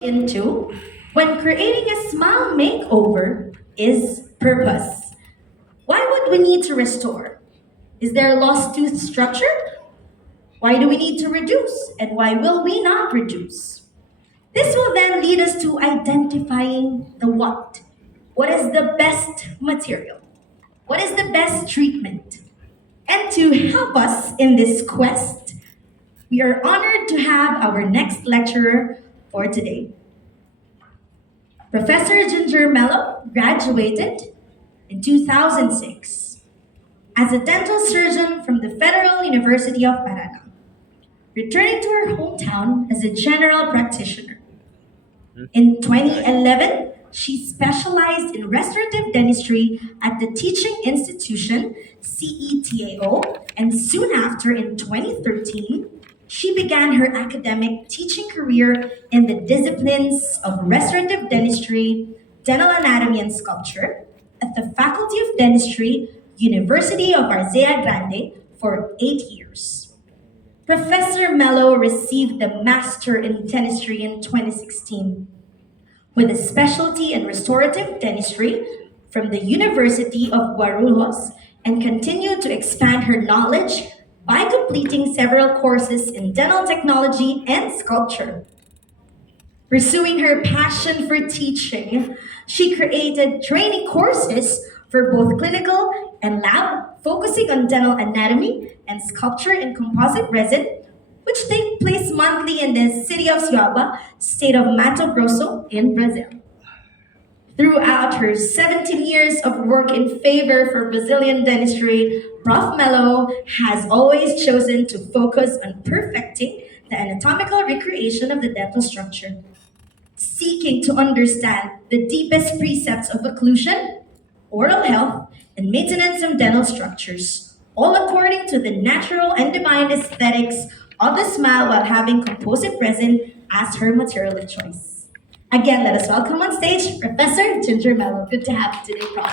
Into when creating a smile makeover is purpose. Why would we need to restore? Is there a lost tooth structure? Why do we need to reduce? And why will we not reduce? This will then lead us to identifying the what. What is the best material? What is the best treatment? And to help us in this quest, we are honored to have our next lecturer for today. Professor Ginger Mello graduated in 2006 as a dental surgeon from the Federal University of Paraná, returning to her hometown as a general practitioner. In 2011, she specialized in restorative dentistry at the teaching institution CETAO, and soon after, in 2013, she began her academic teaching career in the disciplines of restorative dentistry, dental anatomy, and sculpture at the Faculty of Dentistry, University of Arzea Grande, for 8 years. Professor Mello received the Master in Dentistry in 2016 with a specialty in restorative dentistry from the University of Guarulhos and continued to expand her knowledge by completing several courses in dental technology and sculpture. Pursuing her passion for teaching, she created training courses for both clinical and lab, focusing on dental anatomy and sculpture in composite resin, which take place monthly in the city of Ciaba, state of Mato Grosso in Brazil. Throughout her 17 years of work in favor for Brazilian dentistry, Prof. Mello has always chosen to focus on perfecting the anatomical recreation of the dental structure, seeking to understand the deepest precepts of occlusion, oral health, and maintenance of dental structures, all according to the natural and divine aesthetics of the smile while having composite resin as her material of choice. Again, let us welcome on stage Professor Ginger Mello. Good to have you today, Prof.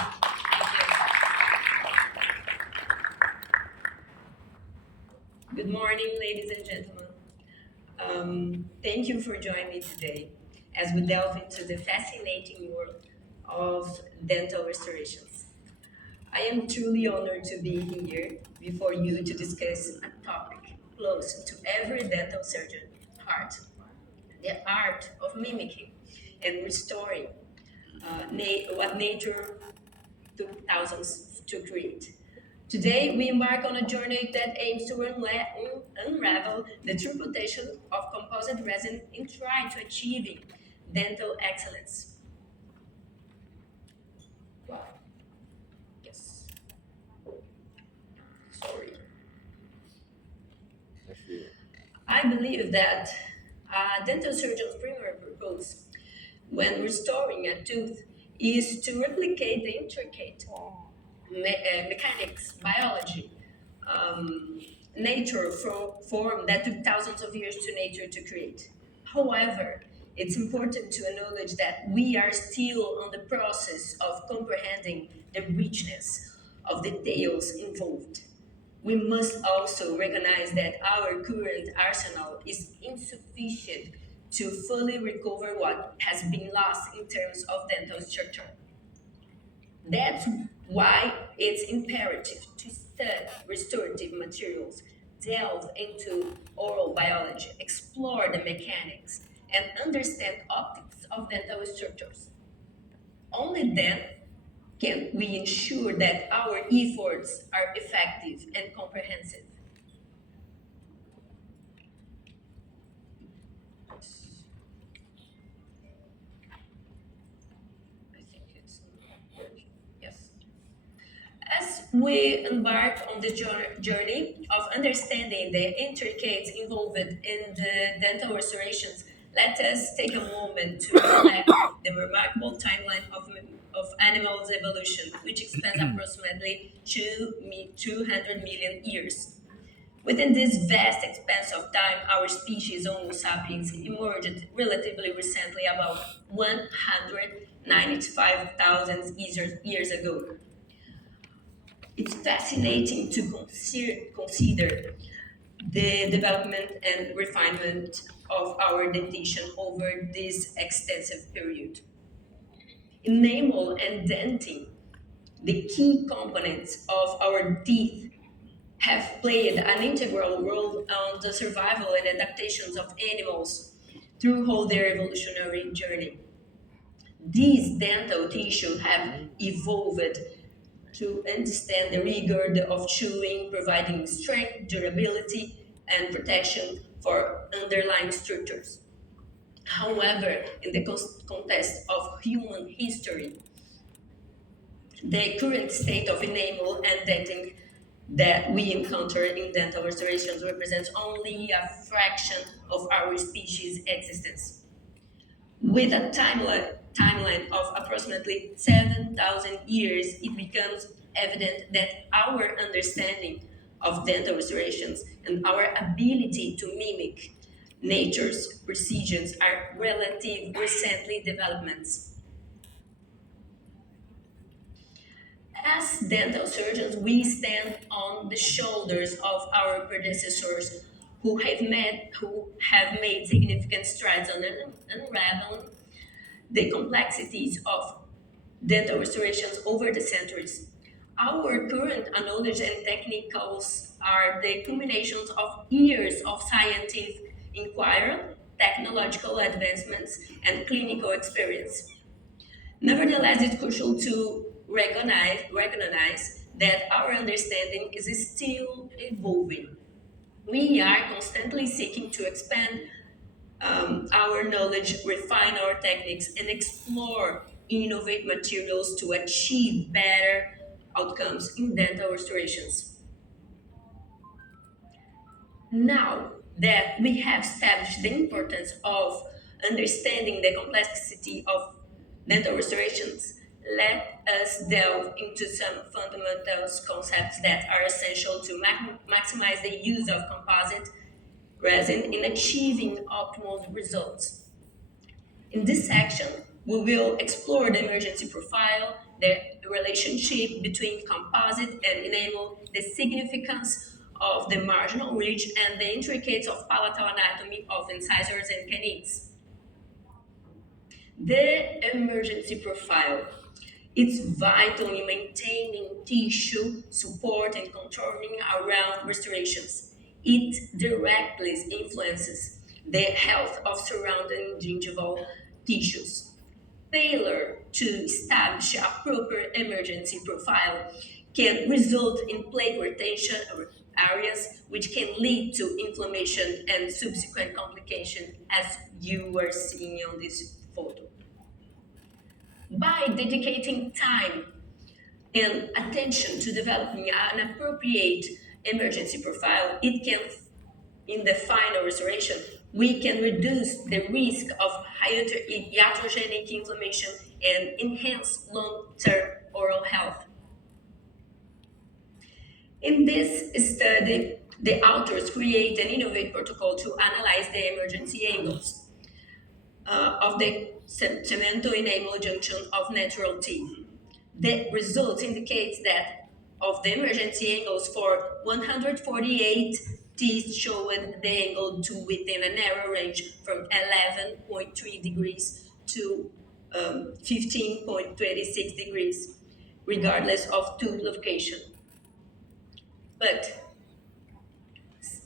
Good morning, ladies and gentlemen. Thank you for joining me today as we delve into the fascinating world of dental restorations. I am truly honored to be here before you to discuss a topic close to every dental surgeon's heart, the art of mimicking and restoring what nature took thousands to create. Today, we embark on a journey that aims to unravel the true potential of composite resin in trying to achieving dental excellence. Wow. Yes. Sorry. I believe that a dental surgeon's primary purpose when restoring a tooth is to replicate the intricate mechanics, biology, nature form that took thousands of years to nature to create. However, it's important to acknowledge that we are still on the process of comprehending the richness of the details involved. We must also recognize that our current arsenal is insufficient to fully recover what has been lost in terms of dental structure. That's why it's imperative to study restorative materials, delve into oral biology, explore the mechanics, and understand optics of dental structures. Only then can we ensure that our efforts are effective and comprehensive. I think it's not working. Yes. As we embark on the journey of understanding the intricacies involved in the dental restorations, let us take a moment to reflect the remarkable timeline of animals' evolution, which spans approximately 200 million years. Within this vast expanse of time, our species, Homo sapiens, emerged relatively recently, about 195,000 years ago. It's fascinating to consider the development and refinement of our dentition over this extensive period. Enamel and dentin, the key components of our teeth, have played an integral role on the survival and adaptations of animals throughout their evolutionary journey. These dental tissue have evolved to understand the rigor of chewing, providing strength, durability, and protection for underlying structures. However, in the context of human history, the current state of enamel and dentin that we encounter in dental restorations represents only a fraction of our species' existence. With a timeline of approximately 7,000 years, it becomes evident that our understanding of dental restorations and our ability to mimic nature's procedures are relative recently developments. As dental surgeons, we stand on the shoulders of our predecessors who have made significant strides on unraveling the complexities of dental restorations over the centuries. Our current knowledge and technicals are the culminations of years of scientific inquiry, technological advancements, and clinical experience. Nevertheless, it's crucial to recognize that our understanding is still evolving. We are constantly seeking to expand our knowledge, refine our techniques, and explore innovate materials to achieve better outcomes in dental restorations. Now that we have established the importance of understanding the complexity of dental restorations, let us delve into some fundamental concepts that are essential to maximize the use of composite resin in achieving optimal results. In this section, we will explore the emergency profile, the relationship between composite and enamel, the significance of the marginal ridge, and the intricacies of palatal anatomy of incisors and canines. The emergency profile. It's vital in maintaining tissue support and controlling around restorations. It directly influences the health of surrounding gingival tissues. Failure to establish a proper emergency profile can result in plaque retention areas, which can lead to inflammation and subsequent complication, as you are seeing on this photo. By dedicating time and attention to developing an appropriate emergency profile, it can, in the final restoration, we can reduce the risk of iatrogenic inflammation and enhance long-term oral health. In this study, the authors create an innovative protocol to analyze the emergency angles of the cemento enamel junction of natural teeth. The results indicates that of the emergency angles for 148 teeth showed the angle to within a narrow range from 11.3 degrees to 15.26 degrees, regardless of tooth location. But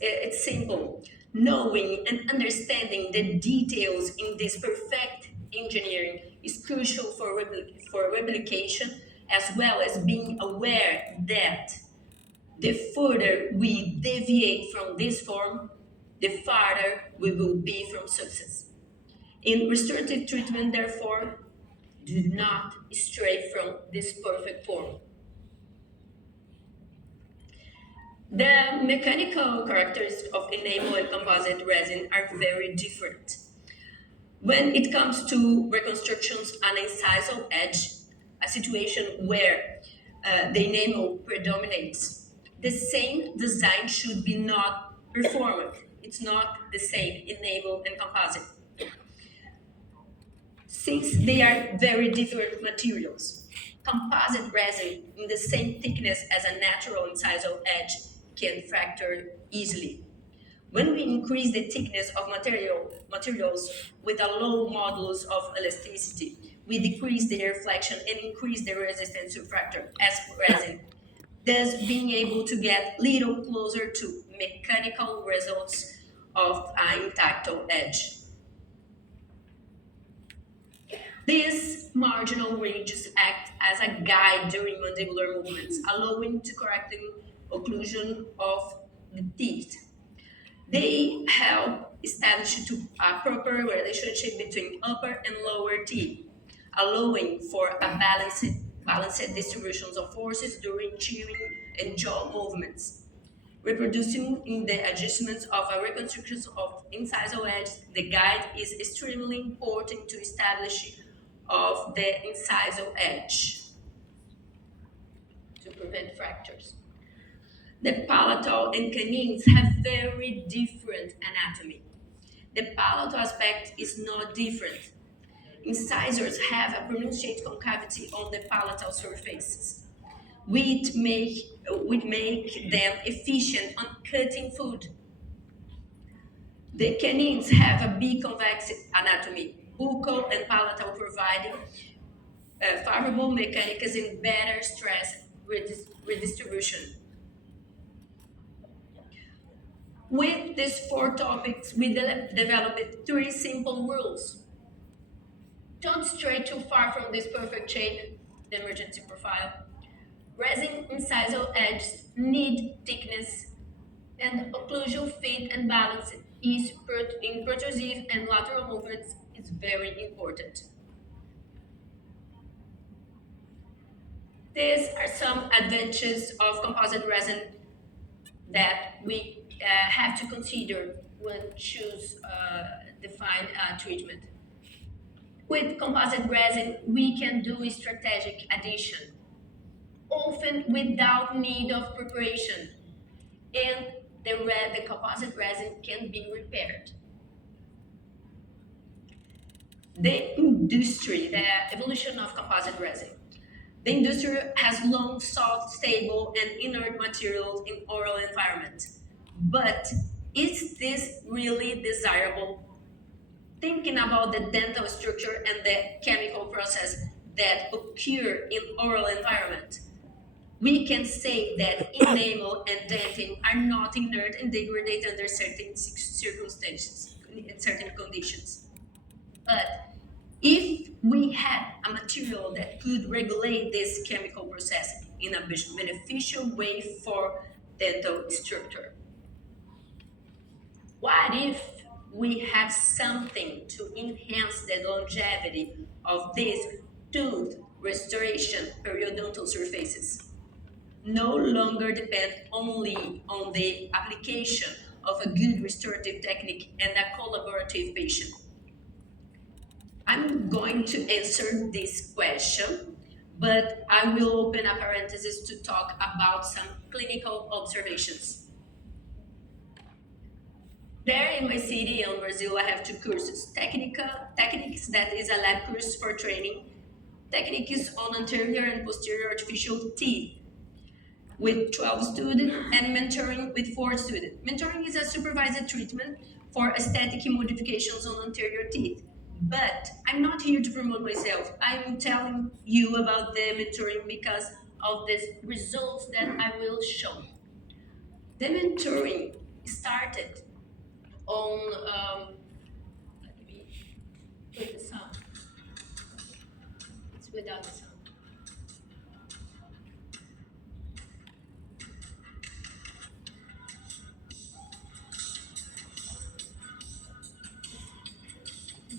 it's simple. Knowing and understanding the details in this perfect engineering is crucial for replication, as well as being aware that the further we deviate from this form, the farther we will be from success. In restorative treatment, therefore, do not stray from this perfect form. The mechanical characteristics of enamel and composite resin are very different. When it comes to reconstructions on a incisal edge, a situation where the enamel predominates, the same design should be not performed. It's not the same enamel and composite, since they are very different materials. Composite resin in the same thickness as a natural incisal edge can fracture easily, When we increase the thickness of materials with a low modulus of elasticity, we decrease their reflection and increase their resistance to fracture as resin, thus being able to get little closer to mechanical results of an tactile edge. These marginal ridges act as a guide during mandibular movements, allowing to correcting occlusion of the teeth. They help establish a proper relationship between upper and lower teeth, allowing for a balanced distributions of forces during chewing and jaw movements. Reproducing in the adjustments of a reconstruction of incisal edge, the guide is extremely important to establish of the incisal edge to prevent fractures. The palatal and canines have very different anatomy. The palatal aspect is not different. Incisors have a pronounced concavity on the palatal surfaces, which make them efficient on cutting food. The canines have a biconvex anatomy. Buccal and palatal providing favorable mechanics and better stress redistribution. With these four topics, we developed three simple rules. Don't stray too far from this perfect shape, the emergency profile. Resin incisal edges need thickness, and occlusal fit and balance is in protrusive and lateral movements is very important. These are some advantages of composite resin that we have to consider when choose define treatment. With composite resin, we can do strategic addition, often without need of preparation, and the composite resin can be repaired. The industry, the evolution of composite resin. The industry has long sought stable and inert materials in oral environment. But is this really desirable? Thinking about the dental structure and the chemical process that occur in oral environment, we can say that enamel and dentin are not inert and degrade under certain circumstances, in certain conditions. But if we had a material that could regulate this chemical process in a beneficial way for dental structure, what if we have something to enhance the longevity of these tooth restoration periodontal surfaces? No longer depend only on the application of a good restorative technique and a collaborative patient. I'm going to answer this question, but I will open a parenthesis to talk about some clinical observations. There in my city in Brazil, I have two courses. Techniques, that is a lab course for training. Techniques on anterior and posterior artificial teeth with 12 students and mentoring with 4 students. Mentoring is a supervised treatment for aesthetic modifications on anterior teeth. But I'm not here to promote myself. I'm telling you about the mentoring because of the results that I will show. The mentoring started on, let me put the sound. It's without the sound.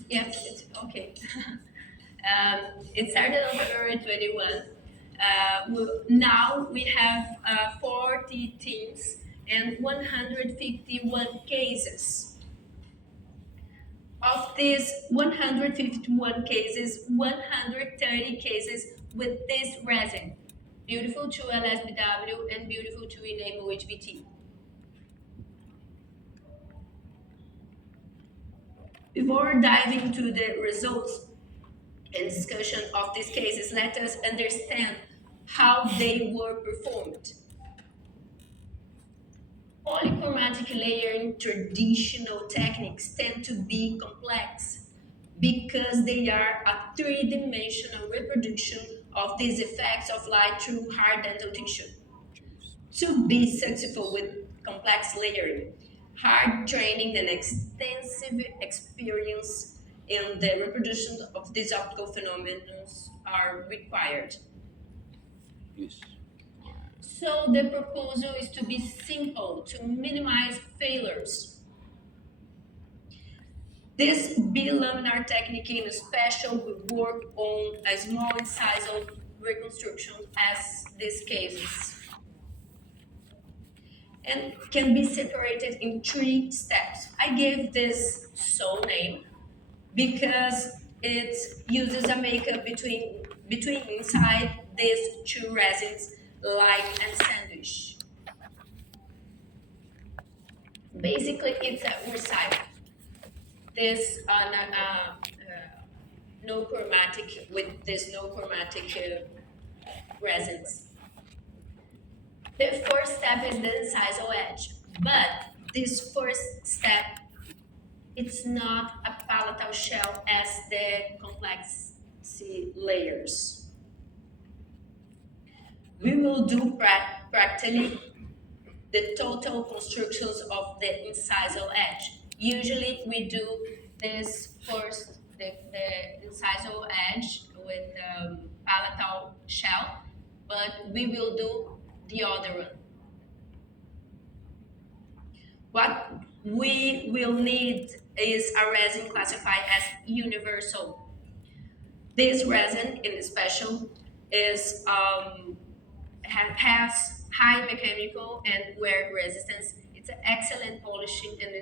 Yes, it's okay. It started on February 21. Now we have 40 teams and 151 cases. Of these 151 cases, 130 cases with this resin. Beautiful to LSBW and beautiful to enamel HBT. Before diving into the results and discussion of these cases, let us understand how they were performed. Polychromatic layering traditional techniques tend to be complex because they are a three-dimensional reproduction of these effects of light through hard dental tissue. To be successful with complex layering, hard training and extensive experience in the reproduction of these optical phenomena are required. So the proposal is to be simple, to minimize failures. This bilaminar technique in special will work on a small incisal reconstruction as these cases and can be separated in three steps. I gave this soul name because it uses a makeup between inside these two resins, light and sandwich. Basically, it's a recycle. This no chromatic with this no chromatic resins. The first step is the incisal edge, but this first step it's not a palatal shell as the complexity layers. We will do practically the total constructions of the incisal edge. Usually we do this first, the incisal edge with palatal shell, but we will do the other one. What we will need is a resin classified as universal. This resin in special is has high mechanical and wear resistance. It's an excellent polishing and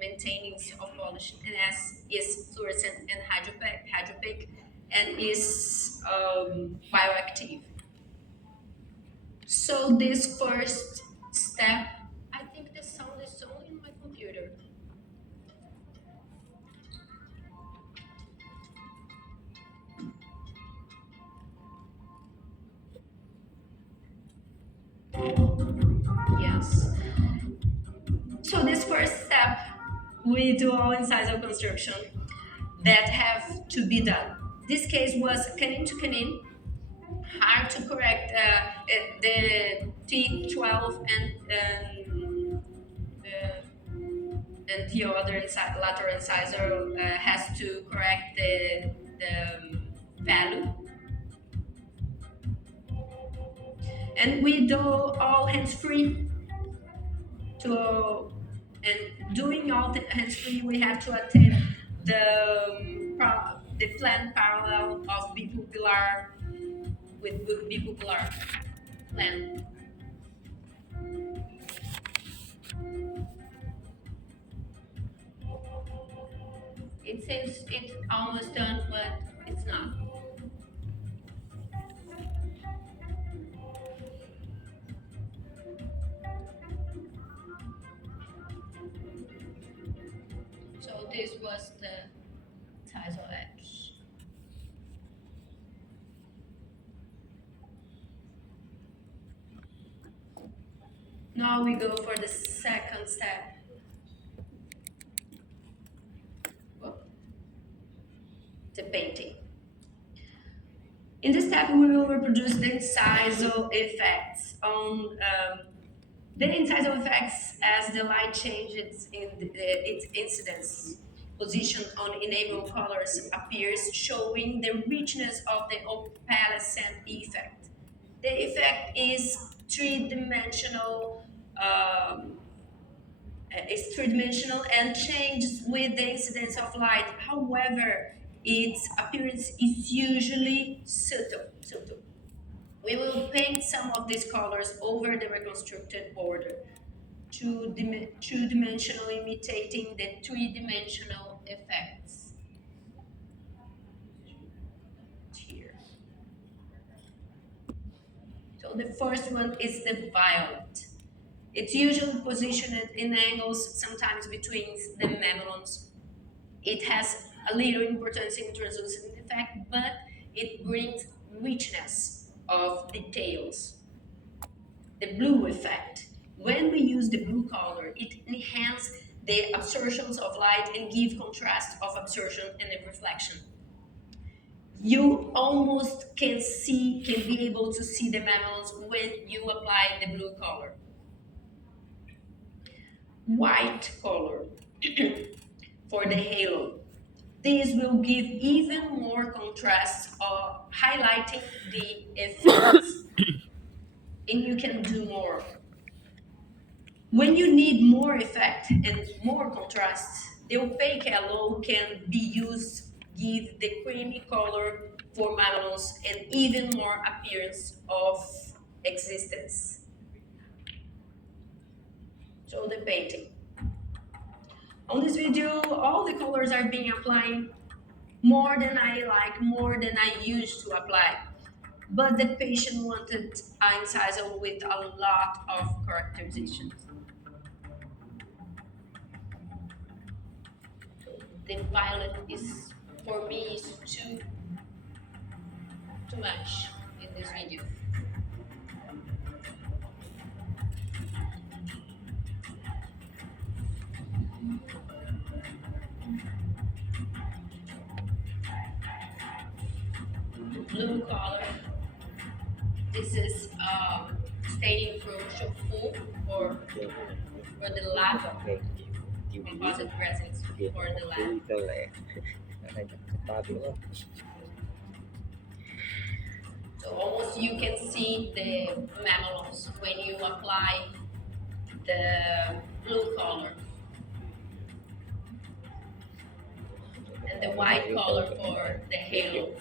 maintaining of polishing, and as is fluorescent and hydropic, and is bioactive. So this first step, I think the sound is only in my computer. Yes. So this first step, we do all incisal construction that have to be done. This case was canine to canine, hard to correct. The T12 and the other lateral incisor has to correct the value. And we do all hands free to and doing all the hands free we have to attend the plan parallel of bipolar with bipolar plan. It seems it's almost done, but it's not. So this was the title edge. Now we go for the second step. The painting. In this step, we will reproduce the incisal effects on the incisal effects as the light changes in its incidence position on enamel colors appears, showing the richness of the opalescent effect. The effect um, is three-dimensional and changes with the incidence of light. However, its appearance is usually subtle. We will paint some of these colors over the reconstructed border, two-dimensional imitating the three-dimensional effects here. So the first one is the violet. It's usually positioned in angles, sometimes between the mamelons. It has a little importance in translucent effect, but it brings richness of details. The blue effect. When we use the blue color, it enhances the absorptions of light and give contrast of absorption and the reflection. You almost can be able to see the mammals when you apply the blue color. White color for the halo. This will give even more contrast, highlighting the effects, and you can do more. When you need more effect and more contrast, the opaque yellow can be used, give the creamy color for mammals and even more appearance of existence. So the painting. On this video, all the colors are being applied more than I like, more than I used to apply. But the patient wanted an incisor with a lot of characterizations. The violet is, for me, is too much in this video. Blue color. This is staining from chauffe for the lab, composite resins for the lab. So almost you can see the mamelons when you apply the blue color. And the white color for the halo.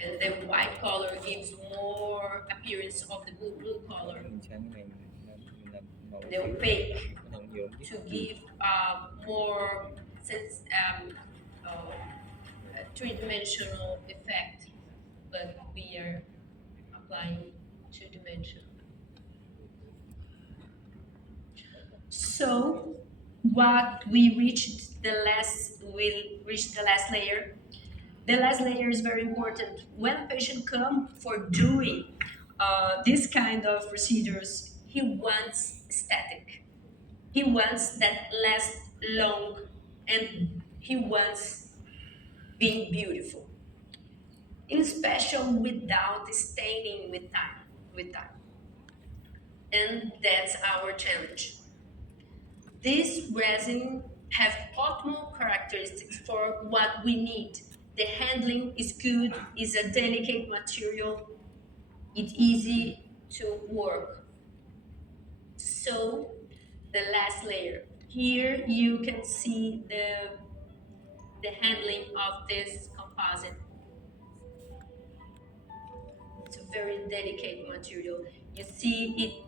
And the white color gives more appearance of the blue color. The opaque to give more sense, three-dimensional effect, but we are applying two-dimensional. So what we reached the last, we'll reach the last layer. The last layer is very important. When a patient comes for doing this kind of procedures, he wants aesthetic. He wants that lasts long, and he wants being beautiful. In special without staining with time. And that's our challenge. This resin have optimal characteristics for what we need. The handling is good, it's a delicate material, it's easy to work. So the last layer. Here you can see the handling of this composite. It's a very delicate material. You see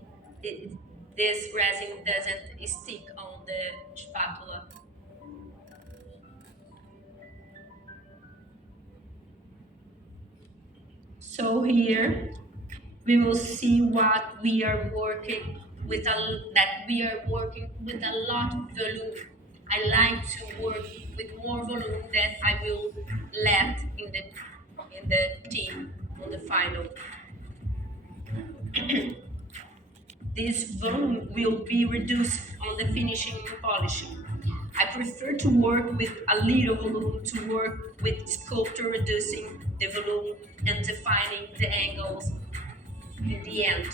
this resin doesn't stick on the spatula. So here we will see what we are working with, that we are working with a lot of volume. I like to work with more volume that I will let in the teeth on the final. This volume will be reduced on the finishing and polishing. I prefer to work with a little volume to work with sculpture, reducing the volume and defining the angles in the end.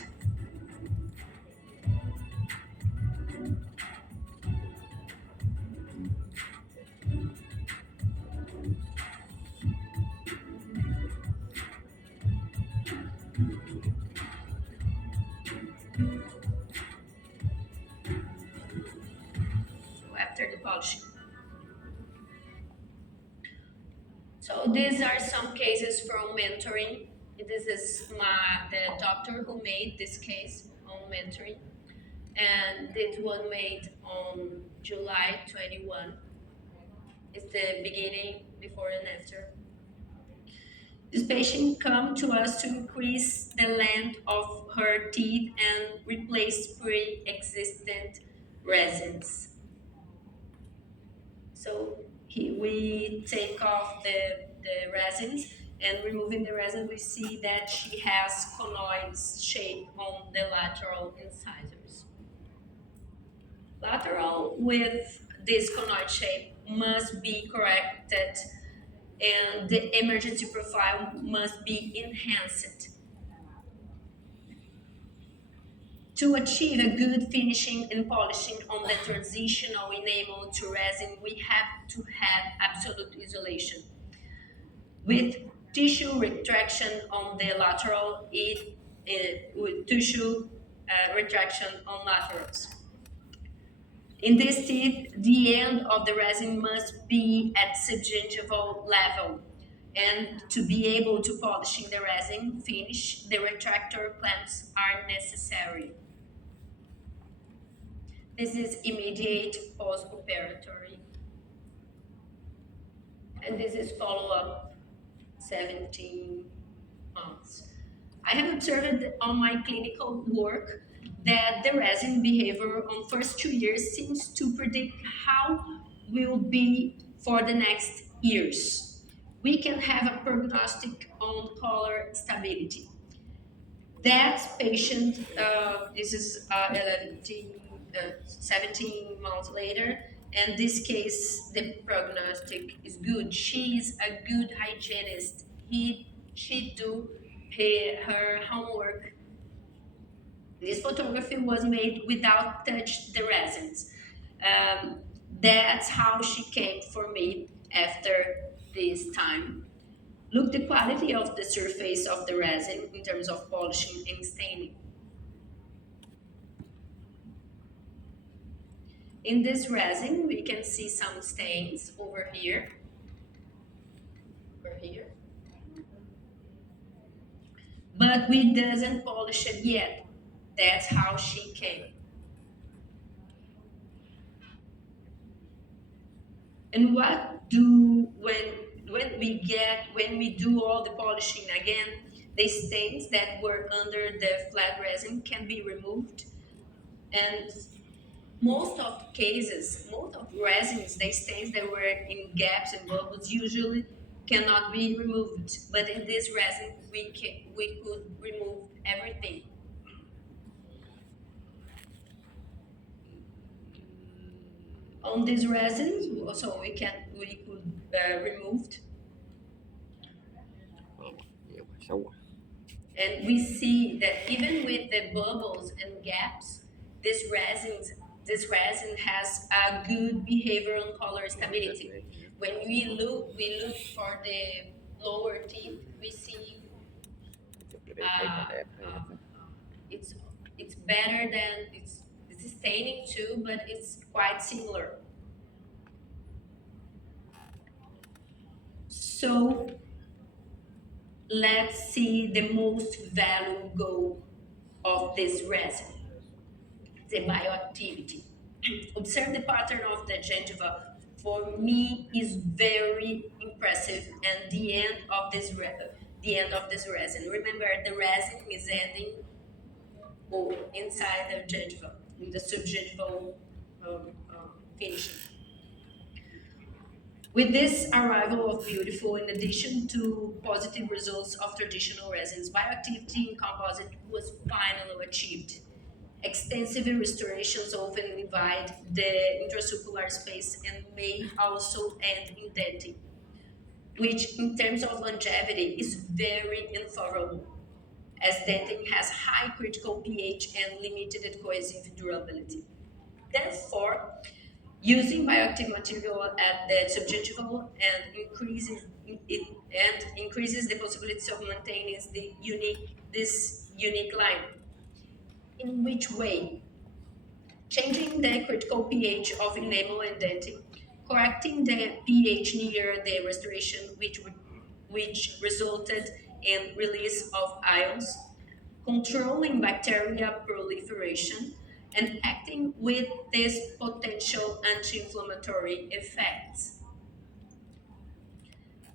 So after the polishing. So these are some cases from mentoring. This is the doctor who made this case on mentoring, and it was made on July 21. It's the beginning, before and after. This patient come to us to increase the length of her teeth and replace pre-existent resins. So we take off the resins And removing the resin, we see that she has conoid shape on the lateral incisors. Lateral with this conoid shape must be corrected and the emergency profile must be enhanced. To achieve a good finishing and polishing on the transitional enamel to resin, we have to have absolute isolation. With tissue retraction on the lateral, with tissue retraction on laterals. In this teeth, the end of the resin must be at subgingival level. And to be able to polishing the resin finish, the retractor clamps are necessary. This is immediate post-operatory. And this is follow-up 17 months. I have observed on my clinical work that the resin behavior on first 2 years seems to predict how will be for the next years. We can have a prognostic on color stability. That patient, this is 17 months later, and this case, the prognostic is good. She is a good hygienist. She do her homework. This photography was made without touch the resins. Um, that's how she came for me after this time. Look the quality of the surface of the resin in terms of polishing and staining. In this resin, we can see some stains over here, but we doesn't polish it yet. That's how she came. And what do when we do all the polishing again, the stains that were under the flat resin can be removed, and most of resins, the stains that were in gaps and bubbles usually cannot be removed. But in this resin, we could remove everything. On this resin, so we could remove, and we see that even with the bubbles and gaps, this resin has a good behavior on color stability. When we look for the lower teeth, we see it's it's better than it's staining too, but it's quite similar. So let's see the most value goal of this resin, the bioactivity. Observe the pattern of the gingiva. For me, is very impressive, and the end of this resin. Remember, the resin is ending inside the gingiva, in the subgingival finishing. With this arrival of beautiful, in addition to positive results of traditional resins, bioactivity in composite was finally achieved. Extensive restorations often divide the intrasupular space and may also end in denting, which in terms of longevity is very unfavorable, as denting has high critical pH and limited cohesive durability. Therefore, using bioactive material at the subgingival and increases the possibility of maintaining this unique line. In which way? Changing the critical pH of enamel and dentin, correcting the pH near the restoration, which resulted in release of ions, controlling bacteria proliferation, and acting with these potential anti-inflammatory effects.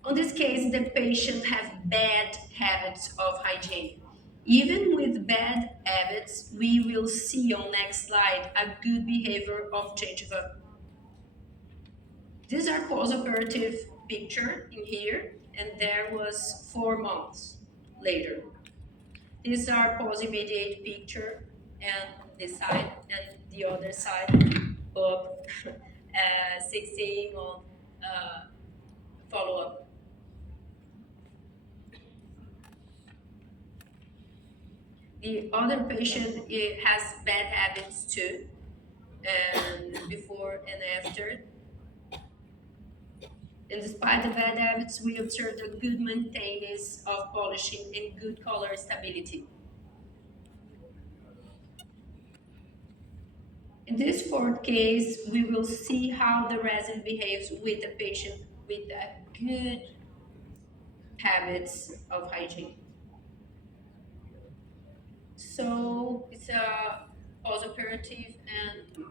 On this case, the patient have bad habits of hygiene. Even with bad habits, we will see on next slide a good behavior of gingiva. These are post-operative picture in here. and there was 4 months later. These are post-immediate picture, and this side and the other side of 16-month follow-up. The other patient has bad habits too, and before and after. And despite the bad habits, we observed a good maintenance of polishing and good color stability. In this fourth case, we will see how the resin behaves with a patient with a good habits of hygiene. So it's a post-operative and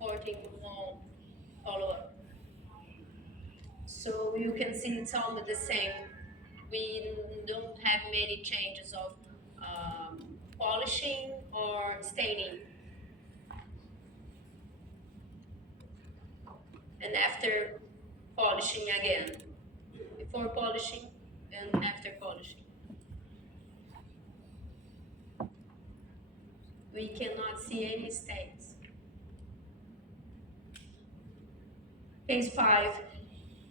14-month follow-up. So you can see it's almost the same. We don't have many changes of polishing or staining. And after polishing again, before polishing and after polishing. We cannot see any stains. Case 5.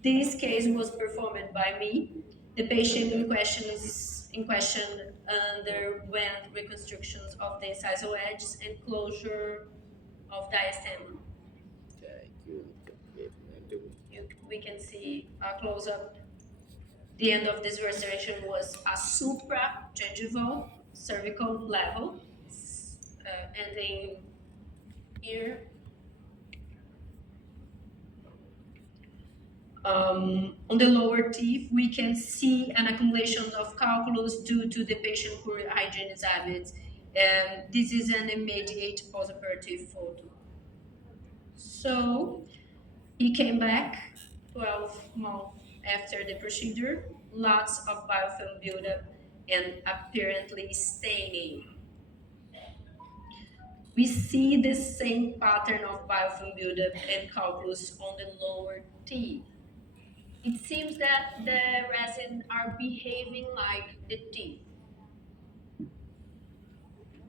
This case was performed by me. The patient in question underwent reconstructions of the incisal edges and closure of diastema. We can see a close-up. The end of this restoration was a supragingival cervical level, ending here. On the lower teeth, we can see an accumulation of calculus due to the patient poor hygiene habits. And this is an immediate postoperative photo. So he came back 12 months after the procedure, lots of biofilm buildup and apparently staining. We see the same pattern of biofilm buildup and calculus on the lower teeth. It seems that the resin are behaving like the teeth.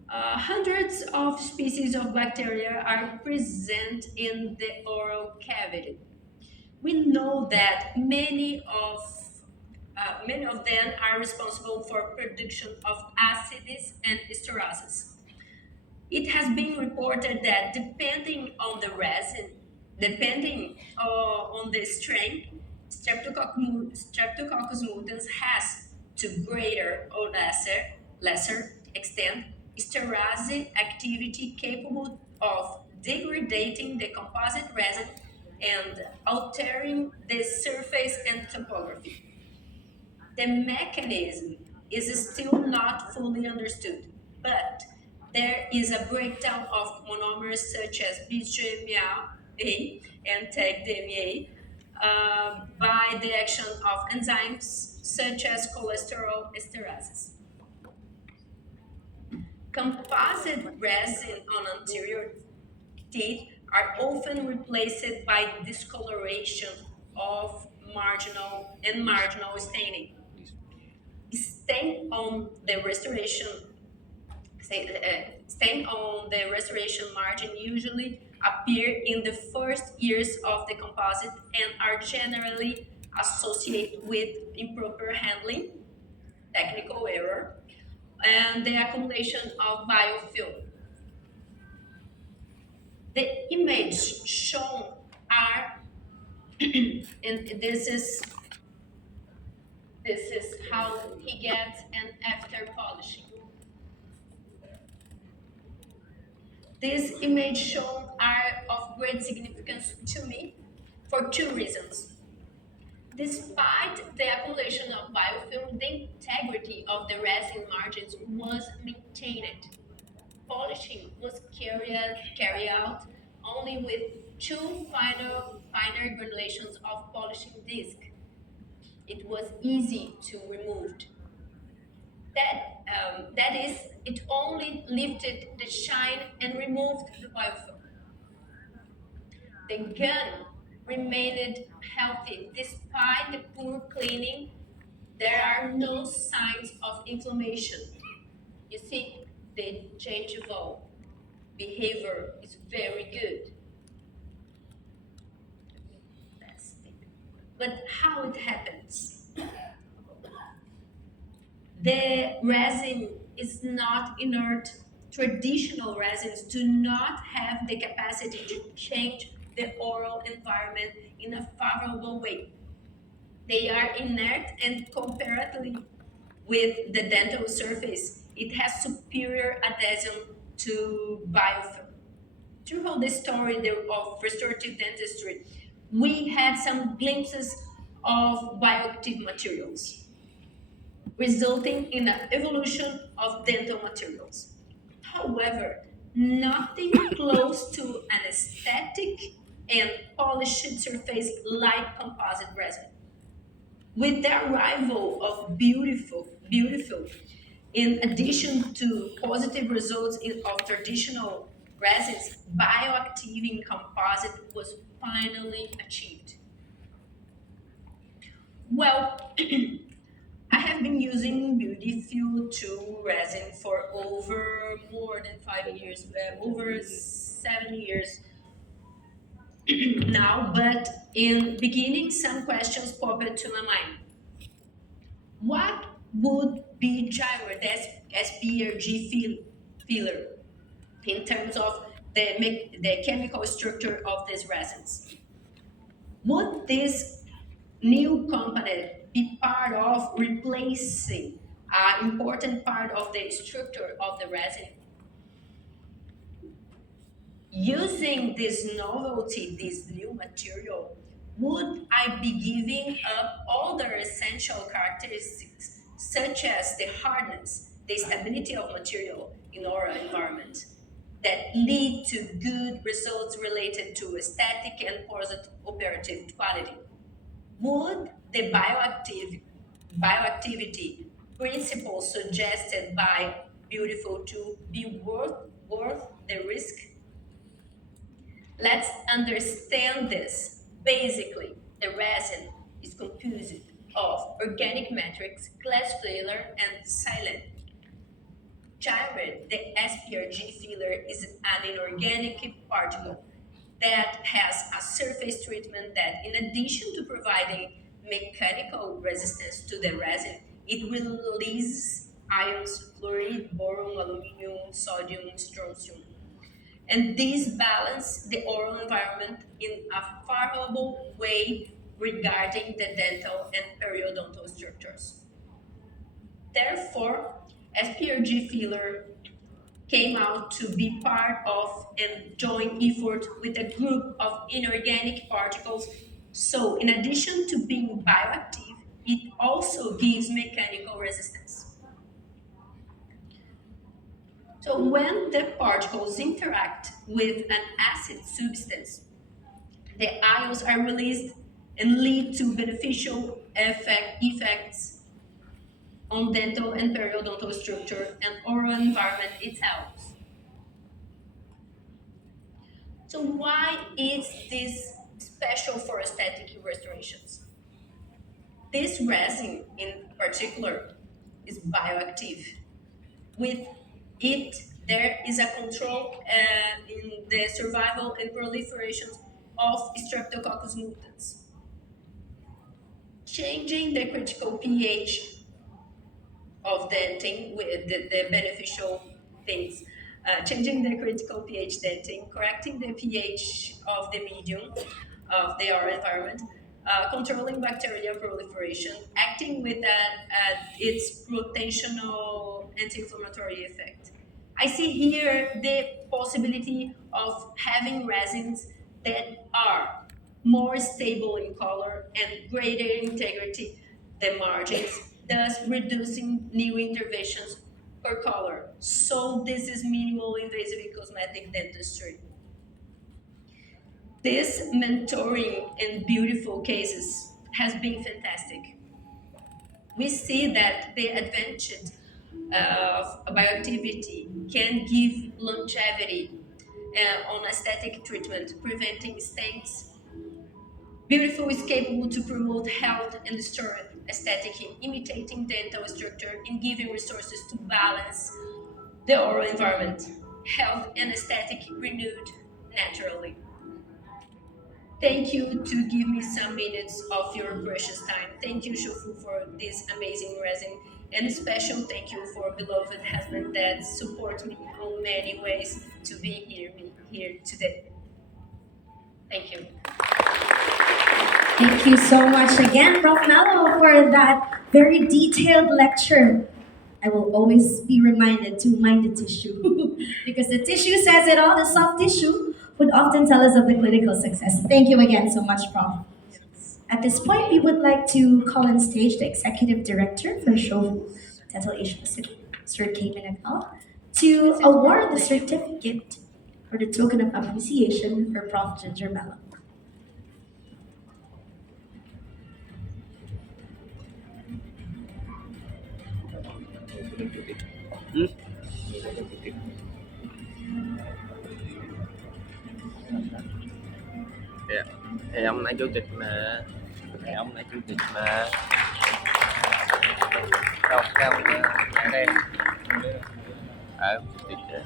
Hundreds of species of bacteria are present in the oral cavity. We know that many of them are responsible for production of acids and esterases. It has been reported that depending on the resin, depending on the strain, Streptococcus mutans has to greater or lesser extent esterase activity capable of degrading the composite resin and altering the surface and topography. The mechanism is still not fully understood, but there is a breakdown of monomers such as BGMA and TAG-DMA by the action of enzymes such as cholesterol esterases. Composite resin on anterior teeth are often replaced by discoloration of marginal staining. Stain on the restoration stain on the restoration margin usually appear in the first years of the composite and are generally associated with improper handling, technical error, and the accumulation of biofilm. The image shown are, and this is how he gets and after polishing. These images shown are of great significance to me for two reasons. Despite the accumulation of biofilm, the integrity of the resin margins was maintained. Polishing was carried out only with two finer granulations of polishing disc. It was easy to remove. That is, it only lifted the shine and removed the biofilm. The gun remained healthy despite the poor cleaning There are no signs of inflammation. You see, the changeable behavior is very good. But how it happens? The resin is not inert. Traditional resins do not have the capacity to change the oral environment in a favorable way. They are inert, and comparatively with the dental surface, it has superior adhesion to biofilm. Throughout the story of restorative dentistry, we had some glimpses of bioactive materials, resulting in an evolution of dental materials. However, nothing close to an aesthetic and polished surface like composite resin. With the arrival of beautiful, in addition to positive results of traditional resins, bioactive in composite was finally achieved. Well, I have been using Beautiful 2 resin for over more than 5 years, over 7 years now, but in beginning, some questions popped to my mind. What would be gyro, that's SPRG filler, in terms of the chemical structure of these resins? Would this new component be part of replacing an important part of the structure of the resin? Using this novelty, this new material, would I be giving up other essential characteristics such as the hardness, the stability of material in our environment that lead to good results related to aesthetic and post-operative quality? Would the bioactivity principle suggested by Beautiful to be worth the risk? Let's understand this. Basically, the resin is composed of organic matrix, glass filler, and silane. Gyrate, the SPRG filler, is an inorganic particle that has a surface treatment that, in addition to providing mechanical resistance to the resin, it releases ions, fluoride, boron, aluminum, sodium, strontium, and these balance the oral environment in a favorable way regarding the dental and periodontal structures. Therefore, SPRG filler came out to be part of a joint effort with a group of inorganic particles. So, in addition to being bioactive, it also gives mechanical resistance. So, when the particles interact with an acid substance, the ions are released and lead to beneficial effects on dental and periodontal structure and oral environment itself. So why is this special for aesthetic restorations? This resin in particular is bioactive. With it, there is a control in the survival and proliferation of Streptococcus mutans, changing the critical pH of dentin with the beneficial things. Changing the critical pH dentin, correcting the pH of the medium of their environment, controlling bacterial proliferation, acting with its potential anti-inflammatory effect. I see here the possibility of having resins that are more stable in color and greater integrity the margins, thus reducing new interventions per color. So this is minimal invasive cosmetic dentistry. This mentoring in beautiful cases has been fantastic. We see that the advantage of bioactivity can give longevity on aesthetic treatment, preventing stains. Beautiful is capable to promote health and aesthetic imitating dental structure and giving resources to balance the oral environment, health and aesthetic renewed naturally. Thank you to give me some minutes of your precious time. Thank you, Shofu, for this amazing resin. And a special thank you for beloved husband that support me on many ways to be here today. Thank you. Thank you so much again, Prof. Mello, for that very detailed lecture. I will always be reminded to mind the tissue because the tissue says it all. The soft tissue would often tell us of the clinical success. Thank you again so much, Prof. At this point, we would like to call on stage the Executive Director for Shofu Dental Asia Pacific, Sir Cayman Akal, to award the certificate or the token of appreciation for Prof. Ginger Mello. Dạ. Thì ông là chủ tịch mà, thì ông là chủ tịch mà. Đâu, đây. Chủ tịch.